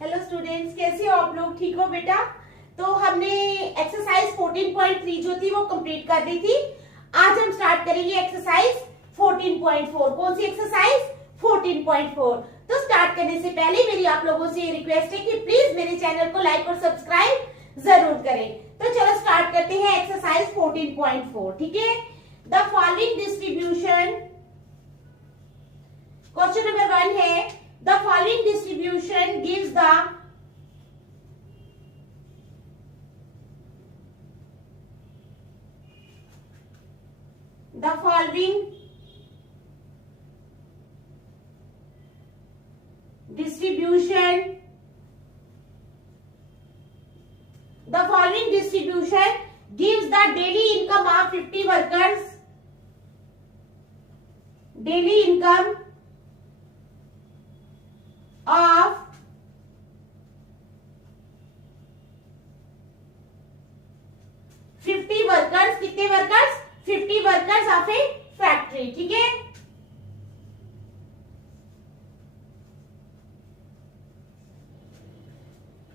Hello students, कैसे हो आप लोग? ठीक हो बेटा? तो हमने एक्सरसाइज 14.3 जो थी वो कंप्लीट कर दी थी। आज हम स्टार्ट करेंगे एक्सरसाइज 14.4। कौन सी एक्सरसाइज? 14.4। तो स्टार्ट करने से पहले मेरी आप लोगों से रिक्वेस्ट है कि प्लीज मेरे चैनल को लाइक और सब्सक्राइब जरूर करें। तो चलो स्टार्ट करते हैं एक्सरसाइज 14.4। ठीक है, the following distribution, question number 1 है the following distribution gives the following distribution gives the daily income of 50 workers, daily income of 50 workers. कितने workers? 50 workers of a factory. ठीक है,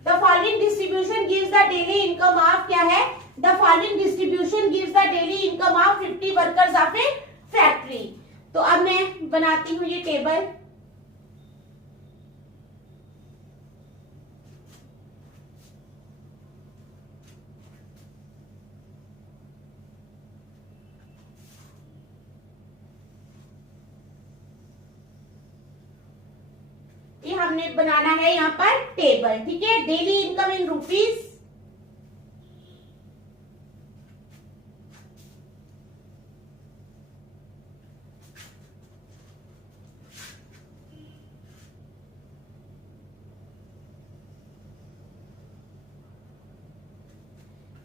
the following distribution gives the daily income of, क्या है? The following distribution gives the daily income of 50 workers of a factory. तो अब मैं बनाती हूं ये टेबल। हमने बनाना है यहाँ पर टेबल। ठीक है, डेली इनकम इन रुपीज,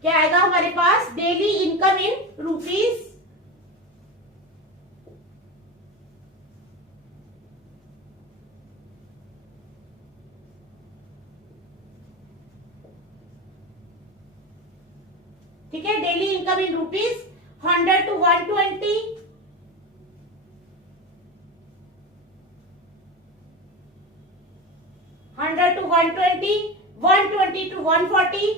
क्या आएगा हमारे पास? Daily income in rupees. ठीक है, daily income in rupees 100 to 120, 100 to 120, 120 to 140,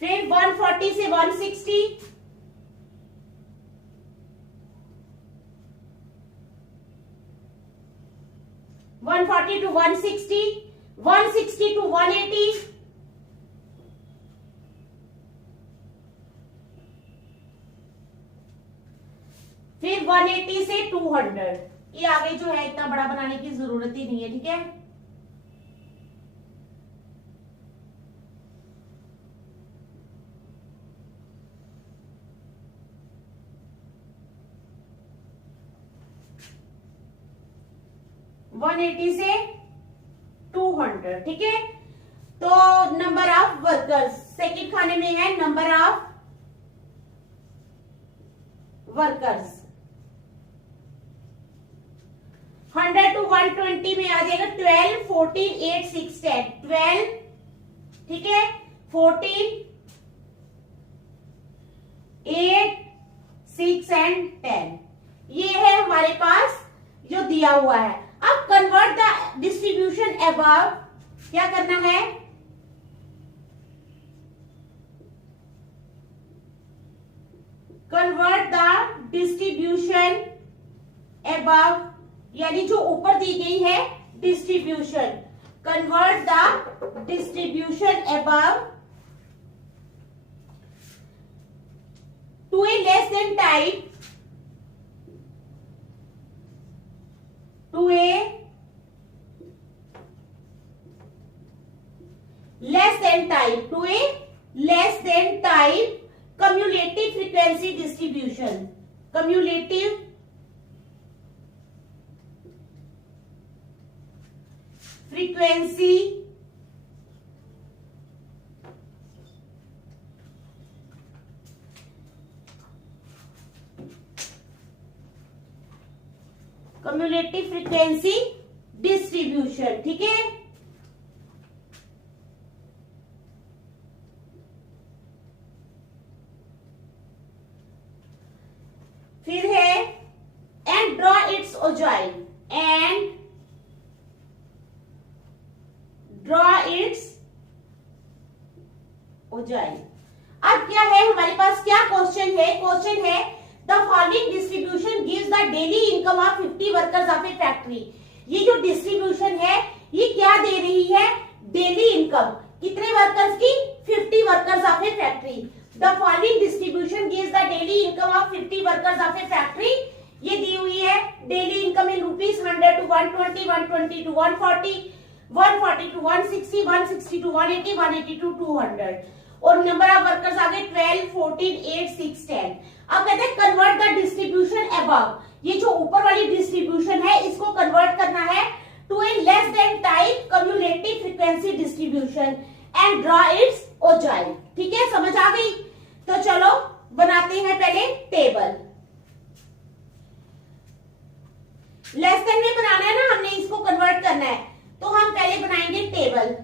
फिर 140 से 160, 140 to 160, 160 to 180, फिर 180 से 200। ये आगे जो है इतना बड़ा बनाने की जरूरत ही नहीं है। ठीक है, वन 180 से 200। ठीक है, तो नंबर ऑफ वर्कर्स सेकंड खाने में है, नंबर ऑफ वर्कर्स 100 to 120 में आ जाएगा 12, 14, 8, 6, 10, 12। ठीक है, 14, 8, 6 एंड 10। ये है हमारे पास जो दिया हुआ है। अब कन्वर्ट द डिस्ट्रीब्यूशन अबव, क्या करना है? कन्वर्ट द डिस्ट्रीब्यूशन अबव, यानी जो ऊपर दी गई है distribution, convert the distribution above to a less than type, to a less than type, to a less than type cumulative frequency distribution, cumulative frequency cumulative frequency distribution। ठीक है, फिर है ogive and draw its ogive। अब क्या है हमारे पास, क्या question है? क्वेश्चन है the following distribution gives the daily income of 50 workers of a factory. ये जो डिस्ट्रीब्यूशन है ये क्या दे रही है? डेली इनकम कितने वर्कर्स की? 50 workers of a factory. The following distribution gives the daily income of 50 workers of a factory. ये दी हुई है daily income in rupees 100 to 120, 120 to 140, 140 to 160, 160 to 180, 180 to 200 और नंबर ऑफ वर्कर्स आ गए 12, 14, 8, 6, 10। अब कहते हैं कन्वर्ट द डिस्ट्रीब्यूशन अबव। ये जो ऊपर वाली डिस्ट्रीब्यूशन है इसको कन्वर्ट करना है to a less than type cumulative frequency distribution and draw its ogive. ठीक है, समझ आ गई? तो चलो बनाते हैं पहले टेबल। लेस देन में बनाना है ना, हमने इसको कन्वर्ट करना है, तो हम पहले बनाएंगे टेबल।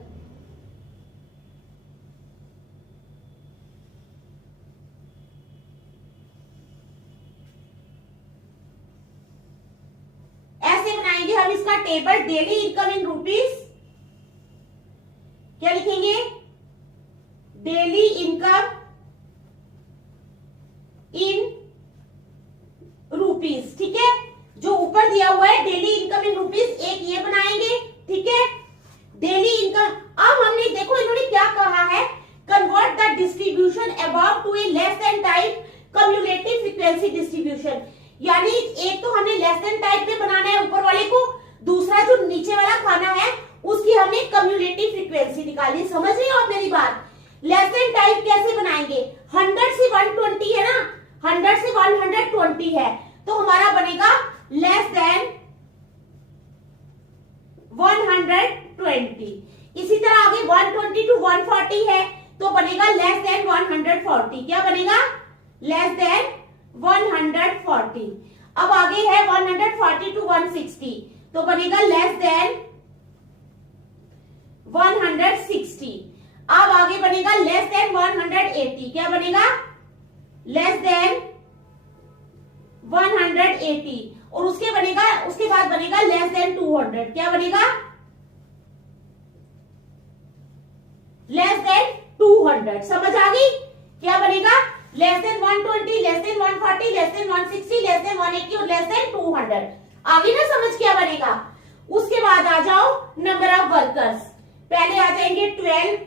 ऐसे बनाएंगे हम इसका table. Daily income in rupees, क्या लिखेंगे? Daily income in rupees. ठीक है, जो ऊपर दिया हुआ है डेली इनकम इन रुपीज, एक ये बनाएंगे। ठीक है, डेली इनकम। अब हमने देखो इन्होंने क्या कहा है, convert the distribution above to a less than type cumulative frequency distribution. यानी एक तो हमने लेस देन टाइप में बनाना है ऊपर वाले को, दूसरा जो नीचे वाला खाना है उसकी हमने कम्युलेटिव फ्रीक्वेंसी निकाली। समझ रहे हो आप मेरी बात? लेस देन टाइप कैसे बनाएंगे? 100 से 120 है ना, 100 से 120 है, तो हमारा बनेगा लेस देन 120। इसी तरह आगे 120 टू 140 है, तो बनेगा लेस देन 140। क्या बनेगा? Less than 140। अब आगे है 140 टू 160, तो बनेगा लेस देन 160। अब आगे बनेगा लेस देन 180। क्या बनेगा? Less than 180। और उसके बाद बनेगा लेस देन 200। क्या बनेगा? Less than 200। समझ आ गई? क्या बनेगा? Less than 120, less than 140, less than 160, less than 180 और लेस देन 200। आगे ना समझ क्या बनेगा? उसके बाद आ जाओ नंबर ऑफ वर्कर्स। पहले आ जाएंगे 12,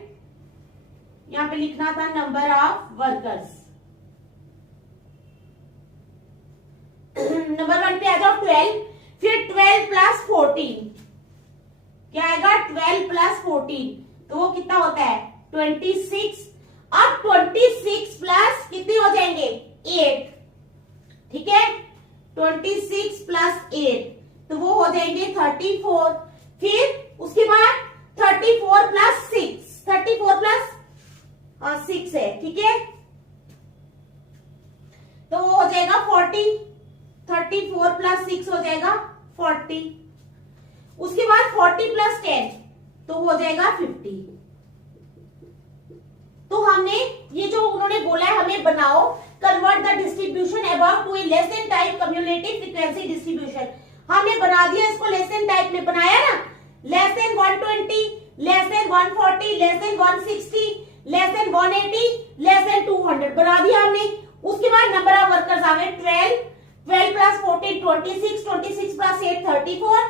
यहां पे लिखना था नंबर ऑफ वर्कर्स। नंबर 1 पे आ जाओ 12, फिर 12 प्लस 14। क्या आएगा? 12 प्लस 14, तो वो कितना होता है? 26। अब 26 प्लस कितने हो जाएंगे? 8। ठीक है, 26 प्लस 8, तो वो हो जाएंगे 34। फिर उसके बाद 34 प्लस 6, 34 प्लस 6 है। ठीक है, तो वो हो जाएगा 40। 34 प्लस 6 हो जाएगा 40। उसके बाद 40 प्लस 10, तो हो जाएगा 50। तो हमने ये जो उन्होंने बोला है हमें बनाओ, convert the distribution above to a less than type cumulative frequency distribution. हमने बना दिया इसको, लेस देन टाइप में बनाया ना, less than 120, less than 140, less than 160, less than 180, less than 200 बना दिया हमने। उसके बाद नंबर ऑफ वर्कर्स आ गए 12, 12 प्लस 14 26, 26 प्लस 8 34,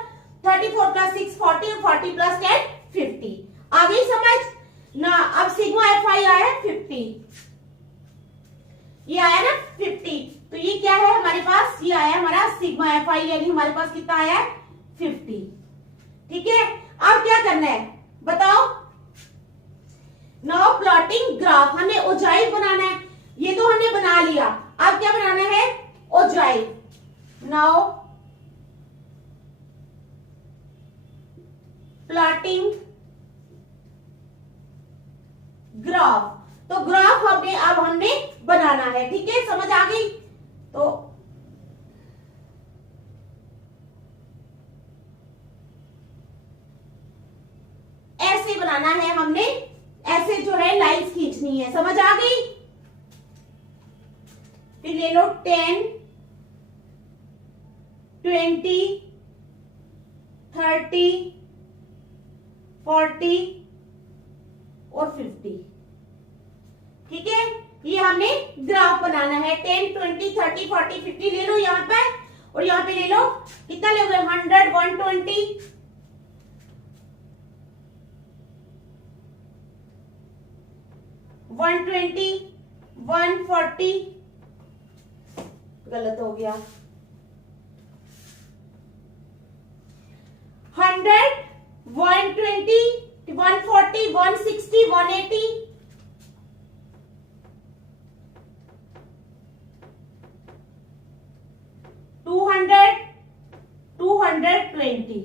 34 प्लस 6 40 और 40 प्लस 10 50। आ गई समझ ना? अब सिग्मा एफ आई आया 50, ये आया ना 50, तो ये क्या है हमारे पास? ये आया हमारा सिग्मा एफ आई, यानी हमारे पास कितना आया है? 50। ठीक है, अब क्या करना है बताओ? Now plotting graph. हमें ओजाइव बनाना है, ये तो हमने बना लिया। अब क्या बनाना है? ओजाइव। Now plotting graph. तो ग्राफ अब हमने बनाना है। ठीक है, समझ आ गई? तो ऐसे बनाना है हमने, ऐसे जो है लाइंस खींचनी है। समझ आ गई? फिर ले लो 10, 20, 30, 40 और 50। ठीक है, ये हमने ग्राफ बनाना है। 10, 20, 30, 40, 50 ले लो यहाँ पर, और यहाँ पे ले लो, कितना लोगे? 100, 120, 120, 140, गलत हो गया, 100, 120, 140, 160, 180, 200, 220।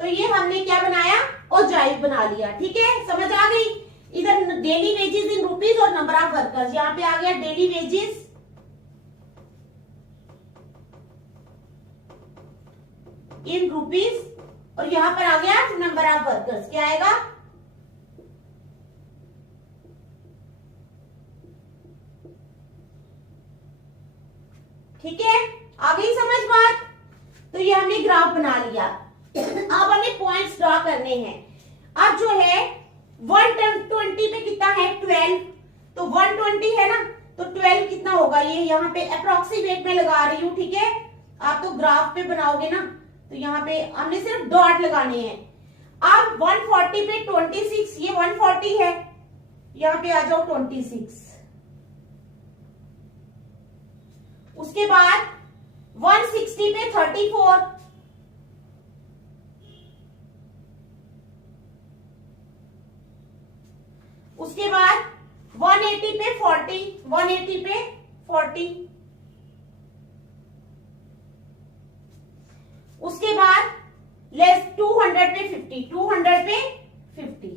तो ये हमने क्या बनाया? ओजाइव बना लिया। ठीक है, समझ आ गई? इधर डेली वेजेस इन रुपीज और नंबर ऑफ वर्कर्स, यहाँ पे आ गया डेली वेजेस इन रुपीज, और यहां पर आ गया नंबर ऑफ वर्कर्स। क्या आएगा? ठीक है, आ गई समझ बात? तो ये हमने ग्राफ बना लिया। अब हमें पॉइंट्स ड्रॉ करने हैं। अब जो है 120 पे कितना है? 12। तो 120 है ना, तो 12 कितना होगा? ये यहाँ पे अप्रोक्सीमेट में लगा रही हूँ। ठीक है, आप तो ग्राफ पे बनाओगे ना, तो यहाँ पे हमने सिर्फ डॉट लगाने हैं। अब 140 पे 26, ये 140 है, यहाँ पे आ जाओ 26। उसके बाद 160 पे 34, उसके बाद 180 पे 40, 180 पे 40, उसके बाद लेस 200 पे 50, 200 पे 50।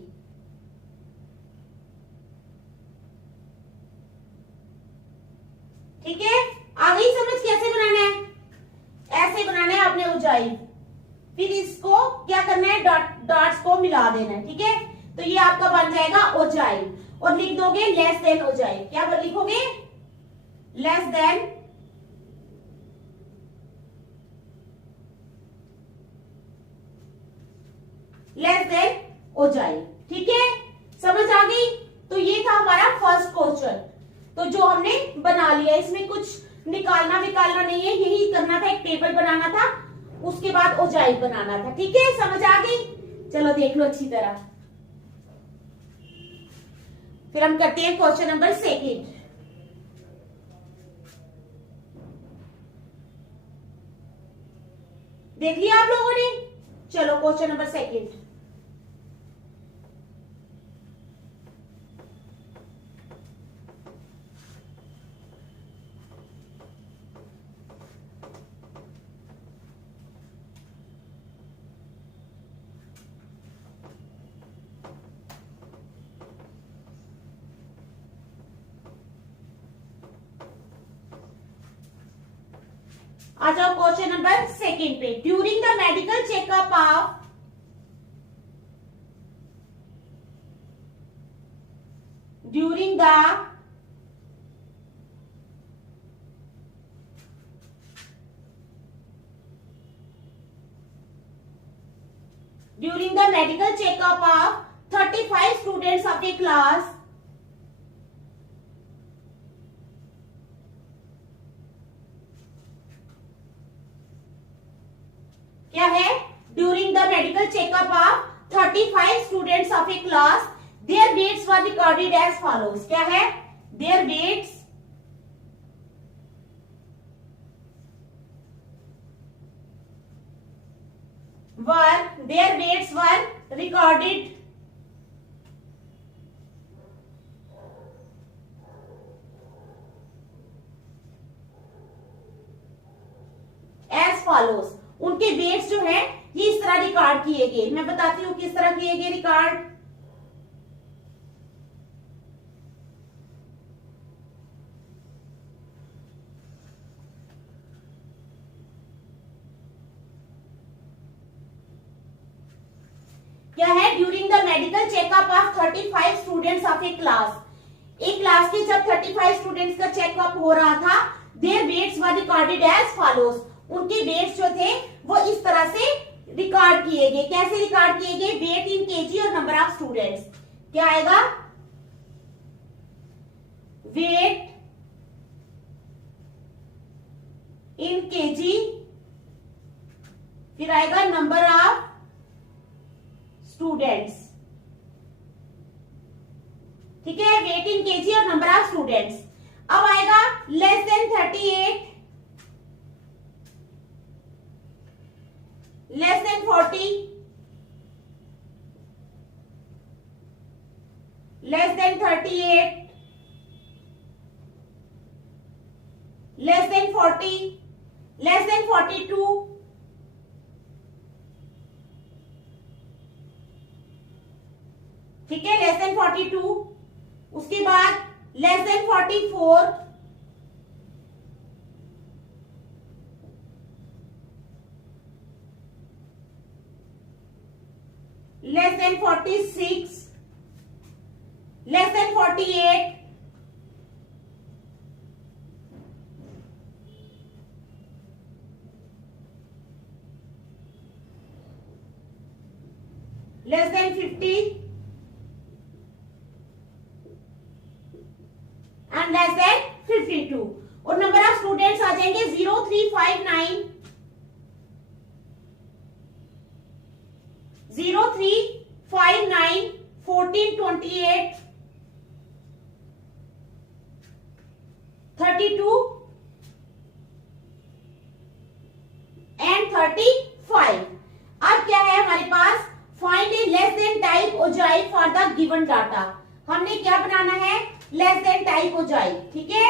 ठीक है, आ गई समझ कैसे बनाना है? ऐसे बनाना है आपने ओजाइव, फिर इसको क्या करना है? डॉट्स को मिला देना है। ठीक है, तो ये आपका बन जाएगा ओजाइव, और लिख दोगे लेस देन ओजाइव। क्या लिखोगे? Less than ogive. ठीक है, समझ आ गई? तो ये था हमारा फर्स्ट क्वेश्चन, तो जो हमने बना लिया। इसमें कुछ निकालना नहीं है, यही करना था, एक टेबल बनाना था, उसके बाद ओजाइव बनाना था। ठीक है, समझ आ गई? चलो देख लो अच्छी तरह। फिर हम करते हैं क्वेश्चन नंबर 2। देख लिया आप लोगों ने? चलो क्वेश्चन नंबर 2। आ जाओ क्वेश्चन नंबर 2 पे। During the medical checkup of during the medical checkup of 35 students of a class, क्या है? During the medical checkup of 35 students of a class, their weights were recorded as follows. क्या है? Their weights were recorded as follows. उनके weights जो है ये इस तरह रिकॉर्ड किए गए। मैं बताती हूँ किस तरह किए गए रिकॉर्ड। क्या है? During the medical checkup of 35 students of a class, एक क्लास के जब 35 स्टूडेंट्स का चेकअप हो रहा था, their weights were recorded as follows. उनके वेट्स जो थे वो इस तरह से रिकॉर्ड किए गए। कैसे रिकॉर्ड किए गए? वेट इन केजी और नंबर ऑफ स्टूडेंट्स। क्या आएगा? वेट इन केजी, फिर आएगा नंबर ऑफ स्टूडेंट्स। ठीक है, वेट इन केजी और नंबर ऑफ स्टूडेंट्स। अब आएगा less than 38, less than 40, less than 38, less than 40, less than 42, ठीक है, लेस देन 42। उसके बाद less than 44, less than 46, less than 48, less than 50 and less than 52। और नंबर ऑफ स्टूडेंट्स आ जाएंगे 0359, 0359, 1428, 32 and 35। अब क्या है हमारे पास? Find a less than type ogive for the given data. हमने क्या बनाना है? Less than type ogive. ठीक है,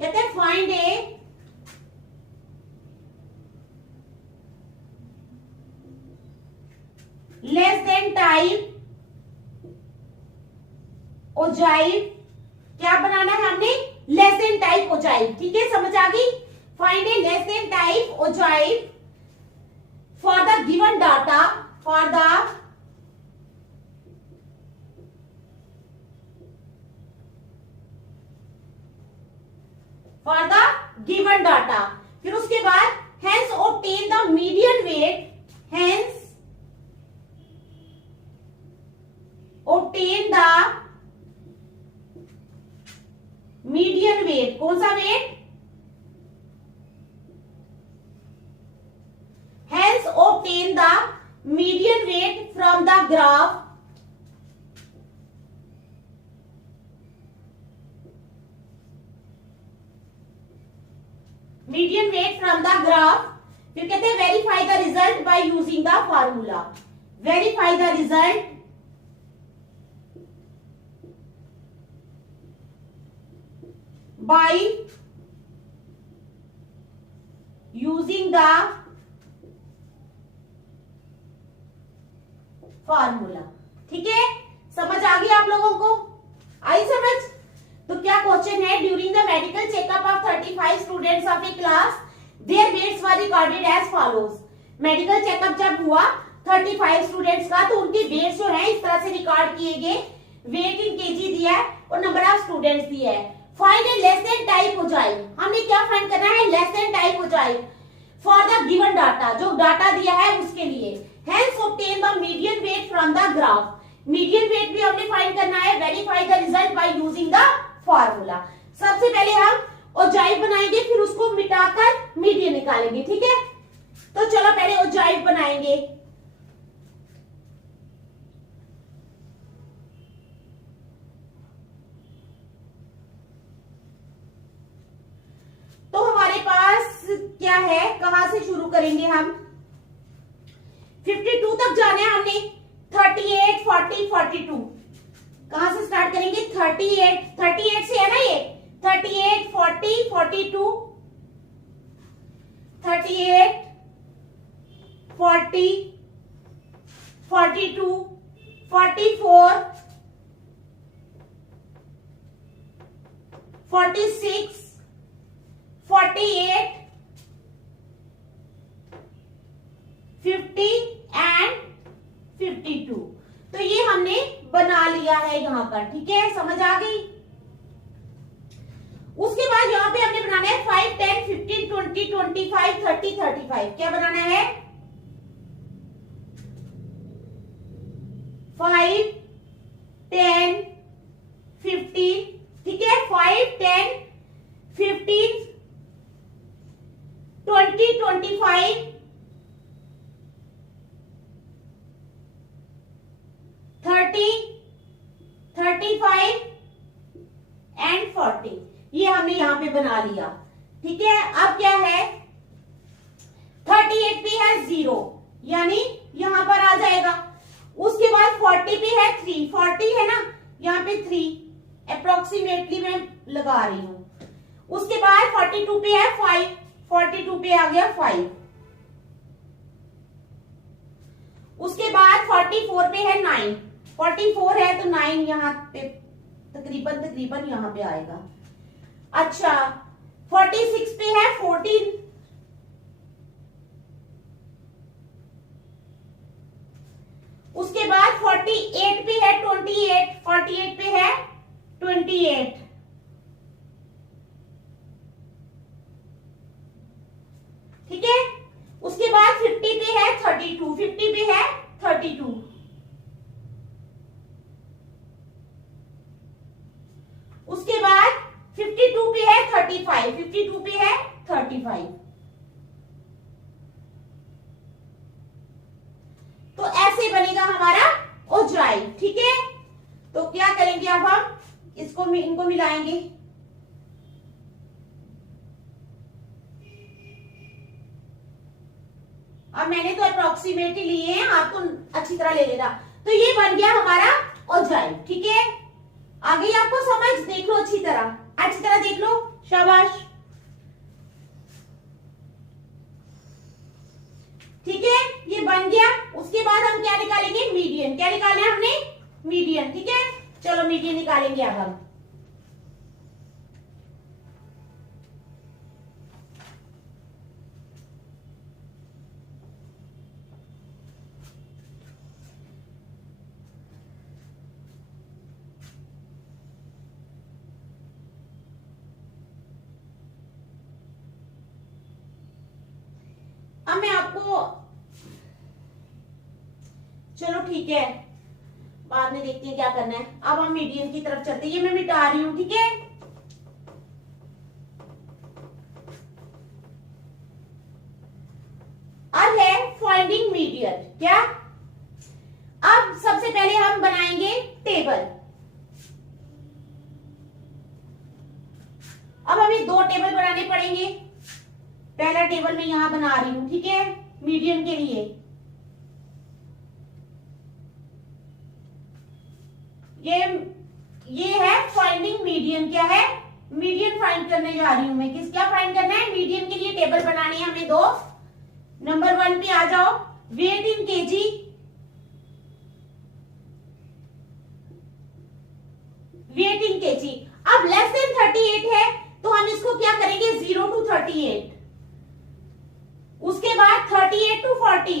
कहते हैं find a less than type ogive. क्या बनाना है हमने? Less than type ogive. ठीक है, समझ आ गई? Find a less than type ogive for the given data, for the given data. फिर उसके बाद hence obtain the median weight, hence obtain the median weight। कौन सा wait? hence obtain the median weight from the graph, median weight from the graph। फिर कहते हैं verify the result by using the formula, verify the result by using the formula. ठीक है, समझ आ गई आप लोगों को? आई समझ? तो क्या क्वेश्चन है? During the medical checkup of 35 students of a class, their weights were recorded as follows. Medical checkup जब हुआ 35 स्टूडेंट्स का, तो उनके वेट्स जो है इस तरह से रिकॉर्ड किए गए। वेट इन केजी दिया है और नंबर ऑफ स्टूडेंट्स दिया है। Find a less than type ogive. हमने क्या फाइंड करना है? Less than type ogive for the given data, जो डाटा दिया है उसके लिए। Hence obtain the median weight from the graph। median weight भी हमने फाइंड करना है। verify the result by using the formula। सबसे पहले हम ओजाइव बनाएंगे, फिर उसको मिटाकर मीडियन निकालेंगे। ठीक है, तो चलो पहले ओजाइव बनाएंगे। तो हमारे पास क्या है? कहां से शुरू करेंगे हम? 52 तक जाना है हमने। 38, 40, 42 कहां से स्टार्ट करेंगे? 38 से है ना ये। 38, 40, 42, 38, 40, 42, 44, 46, 48, 50 एंड 52। तो ये हमने बना बना लिया है यहाँ पर, ठीक है, समझ आ गई। उसके बाद यहाँ पे हमने बनाना है 5, 10, 15, 20, 25, 30, 35। क्या बनाना है? 5, 10, 15, ठीक है, 5, 10, 15, 20, 25, 30, 35 एंड 40। ये हमने यहां पे बना लिया, ठीक है। अब क्या है, 38 पे है 0, यानी यहां पर आ जाएगा। उसके बाद 40 पे है 3, 40 है ना, यहाँ पे 3 अप्रोक्सीमेटली मैं लगा रही हूं। उसके बाद 42 पे है 5, 42 पे आ गया 5। उसके बाद 44 पे है 9, 44 है तो 9 यहाँ पे तकरीबन यहाँ पे आएगा। अच्छा, 46 पे है 14, उसके बाद 48 पे है 28, 48 पे है 28, ठीक है। उसके बाद 50 पे है 32, 50 पे है 32। उसके बाद 52 पे है 35, 52 पे है 35। तो ऐसे बनेगा हमारा ओजाइल, ठीक है। तो क्या करेंगे अब हम इनको मिलाएंगे। अब मैंने तो अप्रोक्सीमेटली लिए हैं, आप तो अच्छी तरह ले लेना। तो ये बन गया हमारा ओजाइल, ठीक है। आगे आपको समझ, देख लो अच्छी तरह देख लो, शाबाश, ठीक है। ये बन गया। उसके बाद हम क्या निकालेंगे, मीडियन। क्या निकालना है हमने, मीडियन, ठीक है। चलो मीडियन निकालेंगे अब हम। अब मैं आपको, चलो ठीक है, बाद में देखते हैं क्या करना है। अब हम मीडियन की तरफ चलते हैं। ये मैं मिटा रही हूं, ठीक है। अब है फाइंडिंग मीडियन। क्या, अब सबसे पहले हम बनाएंगे टेबल। अब हमें 2 टेबल बनाने पड़ेंगे। पहला टेबल मैं यहां बना रही हूं, ठीक है, मीडियन के लिए। ये है फाइंडिंग मीडियन। क्या है, मीडियन फाइंड करने जा रही हूं मैं। क्या फाइंड करना है, मीडियन के लिए टेबल बनानी है हमें 2। नंबर 1 पे आ जाओ, वेट इन केजी। वेट इन केजी। अब लेस देन 38 है तो हम इसको क्या करेंगे, 0 to 38। उसके बाद 38 to 40,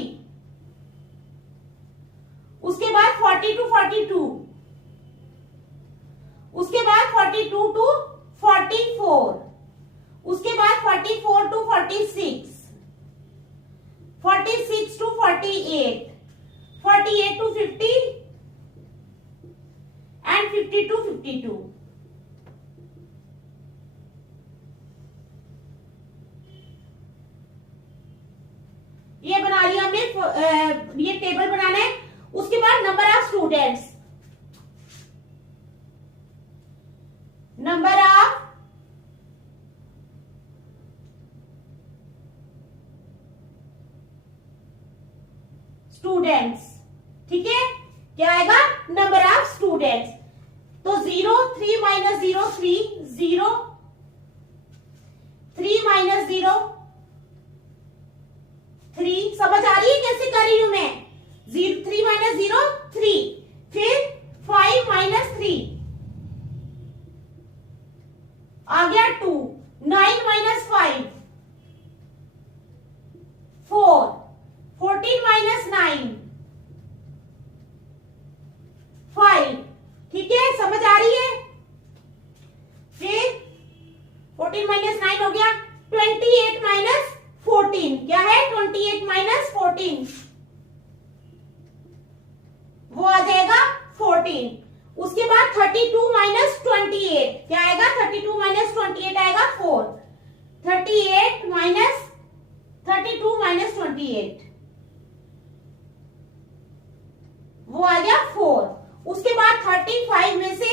उसके बाद 40 to 42, उसके बाद 42 to 44, उसके बाद 44 to 46, 46 to 48, 48 to 50 and 50 to 52। ये बना लिया हमने, ये टेबल बनाना है। उसके बाद number of students, number of students, ठीक है। क्या आएगा, नंबर ऑफ स्टूडेंट्स। तो 0, 3 माइनस 0, 3, 0, 3 माइनस 0, 3। समझ आ रही है कैसे कर रही हूं मैं, 3 माइनस 0, 3, फिर 5 माइनस 3 आ गया 2, 9 माइनस 5 4, 14 माइनस 9 5, आ जाएगा 14। उसके बाद 32 माइनस 28 क्या आएगा? 32 माइनस 28 आएगा 4। 38 माइनस 32 माइनस 28 वो आ गया 4। उसके बाद 35 में से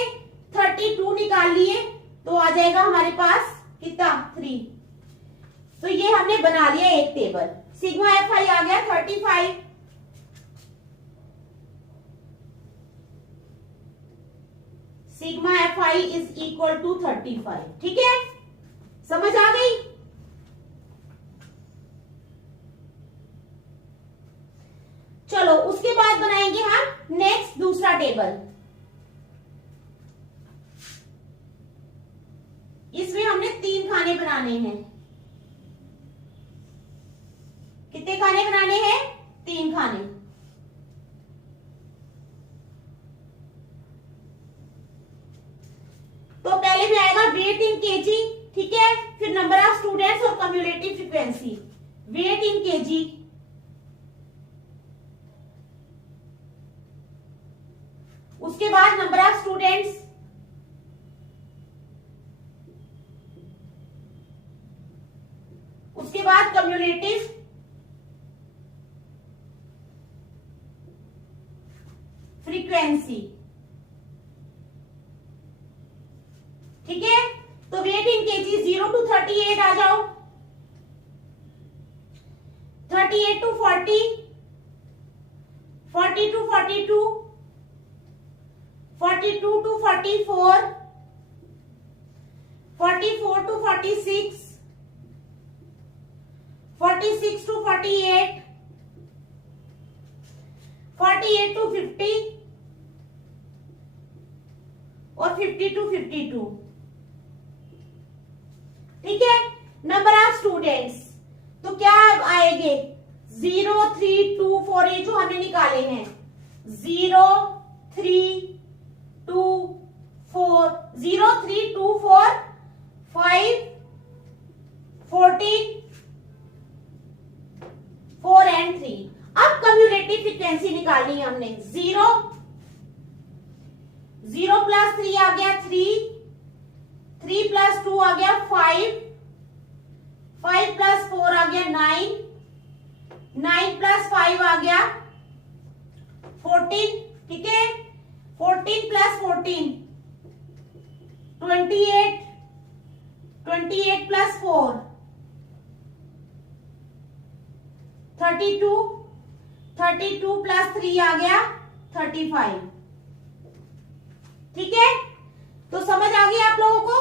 32 निकाल लिए तो आ जाएगा हमारे पास कितना? 3। तो ये हमने बना लिया एक टेबल। सिग्मा FI आ गया 35, sigma FI is equal to 35। ठीक है, समझ आ गई? चलो उसके बाद बनाएंगे हम नेक्स्ट दूसरा टेबल। इसमें हमने 3 खाने बनाने हैं। कितने खाने बनाने हैं? 3 खाने। तो पहले में आएगा वेट इन केजी, ठीक है, फिर नंबर ऑफ स्टूडेंट्स और कम्युलेटिव फ्रीक्वेंसी। वेट इन केजी, उसके बाद नंबर ऑफ स्टूडेंट्स, उसके बाद कम्युलेटिव फ्रीक्वेंसी। ठीक है, तो वेट इन केजी 0 to 38 आ जाओ, 38 to 40, 40 to 42, 42 to 44, 44 to 46, 46 to 48, 48 to 50 और 50 to 52। ठीक है, नंबर ऑफ स्टूडेंट्स तो क्या आएंगे? 0, 3, 2, 4 ये जो हमने निकाले हैं 0, 3, 2, 4, 0, 3, 2, 4, 5, 14, 4 and 3। अब कम्युलेटिव फ्रीक्वेंसी निकालनी है हमने। 0 प्लस 3 आ गया 3, 3 प्लस 2 आ गया 5, 5 प्लस 4 आ गया 9, 9 प्लस 5 आ गया 14। ठीक है, 14 प्लस 14 28, 28 प्लस 4 32, 32 प्लस 3 आ गया 35। ठीक है, तो समझ आ गई आप लोगों को?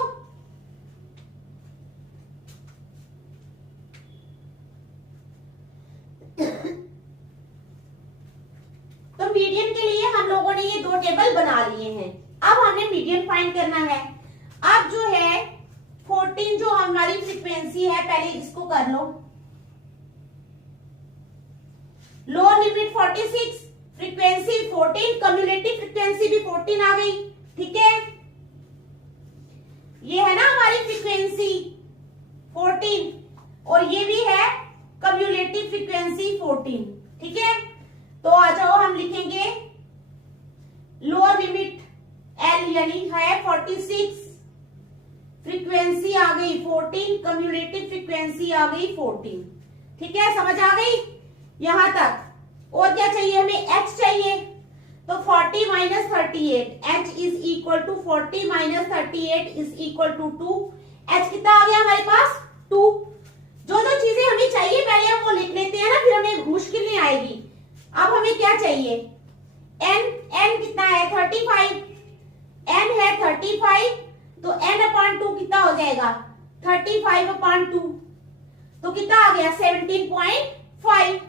तो मीडियन के लिए हम लोगों ने ये 2 टेबल बना लिए हैं। अब हमें मीडियन फाइंड करना है। अब जो है 14 जो हमारी फ्रीक्वेंसी है, पहले इसको कर लो। Lower limit 46, frequency 14, cumulative frequency भी 14 आ गई। ठीक है, ये है ना हमारी फ्रीक्वेंसी 14 और ये भी है कम्युलेटिव फ्रीक्वेंसी 14। ठीक है, तो आ जाओ हम लिखेंगे लोअर लिमिट L यानी है 46, फ्रीक्वेंसी आ गई 14, कम्युलेटिव फ्रीक्वेंसी आ गई 14। ठीक है, समझ आ गई यहां तक? और क्या चाहिए हमें? H चाहिए। तो 40 minus 38, H is equal to 40 minus 38 is equal to 2। H कितना आ गया हमारे पास? 2। जो जो चीजें हमें चाहिए पहले हम वो लिख लेते हैं ना, फिर हमें मुश्किल नहीं आएगी। अब हमें क्या चाहिए? N कितना है? 35। N है 35, तो N/2 कितना हो जाएगा? 35/2। तो कितना आ गया? 17.5।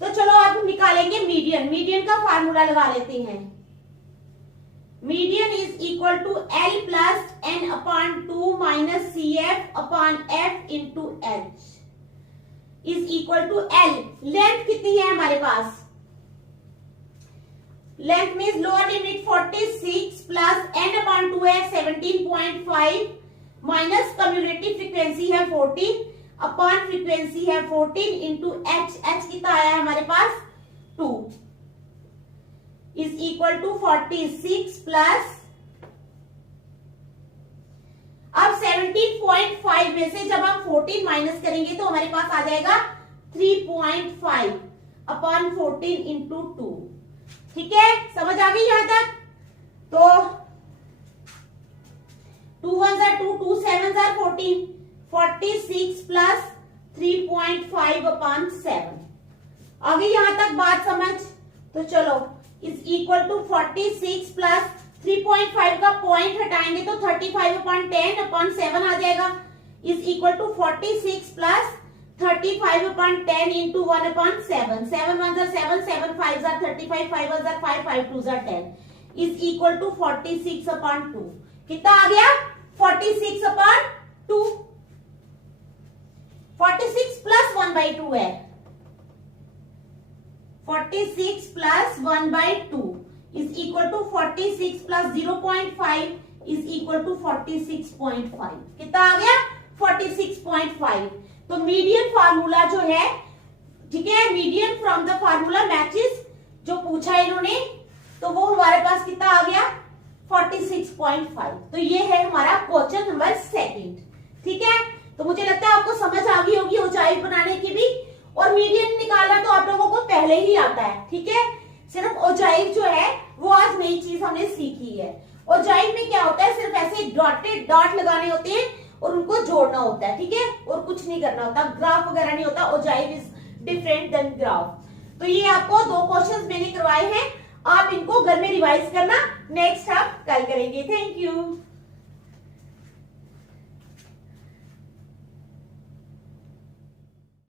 तो चलो अब हम निकालेंगे मीडियन। मीडियन का फार्मूला लगा लेते हैं। Median is equal to L plus N/2 minus CF/F into H is equal to L। Length कितनी है हमारे पास? Length means lower limit 46 plus N/2 है 17.5 माइनस कम्युलेटिव फ्रीक्वेंसी है 14। अपॉन फ्रीक्वेंसी है 14 इंटू एच, एच कितना आया है हमारे पास 2 इज इक्वल टू 46 प्लस, अब 17.5 में से जब हम 14 माइनस करेंगे तो हमारे पास आ जाएगा 3.5 अपॉन 14 इंटू 2। ठीक है, समझ आ गई यहां तक? तो 2 1 2, 2 7 14, 46 प्लस 3.5 अपॉन 7। आ गई यहां तक बात समझ? तो चलो इज इक्वल टू 46 प्लस 3.5 का पॉइंट हटाएंगे तो 35 अपॉन 10 अपॉन 7 आ जाएगा, is equal to 46 plus 35 upon 10 into 1 upon 7, 7 1 7, 7 5 35, 5 1 5, 5 2 10 is equal to 46 upon 2। कितना आ गया? 46 अपॉन 2। 46 प्लस 1/2 है, 46 plus 1/2 is equal to 46 plus 0.5 is equal to 46.5। कितना आ गया? 46.5। तो मीडियन फार्मूला जो है, ठीक है, median from the formula matches जो पूछा इन्होंने, तो वो हमारे पास कितना आ गया? 46.5। तो ये है हमारा क्वेश्चन नंबर 2। ठीक है, तो मुझे लगता है आपको समझ आ गई होगी ऊंचाई बनाने की भी, और मीडियन निकालना तो आप लोगों को पहले ही आता है। ठीक है, सिर्फ ओजाइव जो है वो आज नई चीज हमने सीखी है। ओजाइव में क्या होता है, सिर्फ ऐसे डॉटेड डॉट लगाने होते हैं और उनको जोड़ना होता है। ठीक है, और कुछ नहीं करना होता, ग्राफ वगैरह नहीं होता। Ogive is different than graph. तो ये आपको 2 क्वेश्चंस मैंने करवाए हैं, आप इनको घर में रिवाइज करना, नेक्स्ट आप कल करेंगे। Thank you.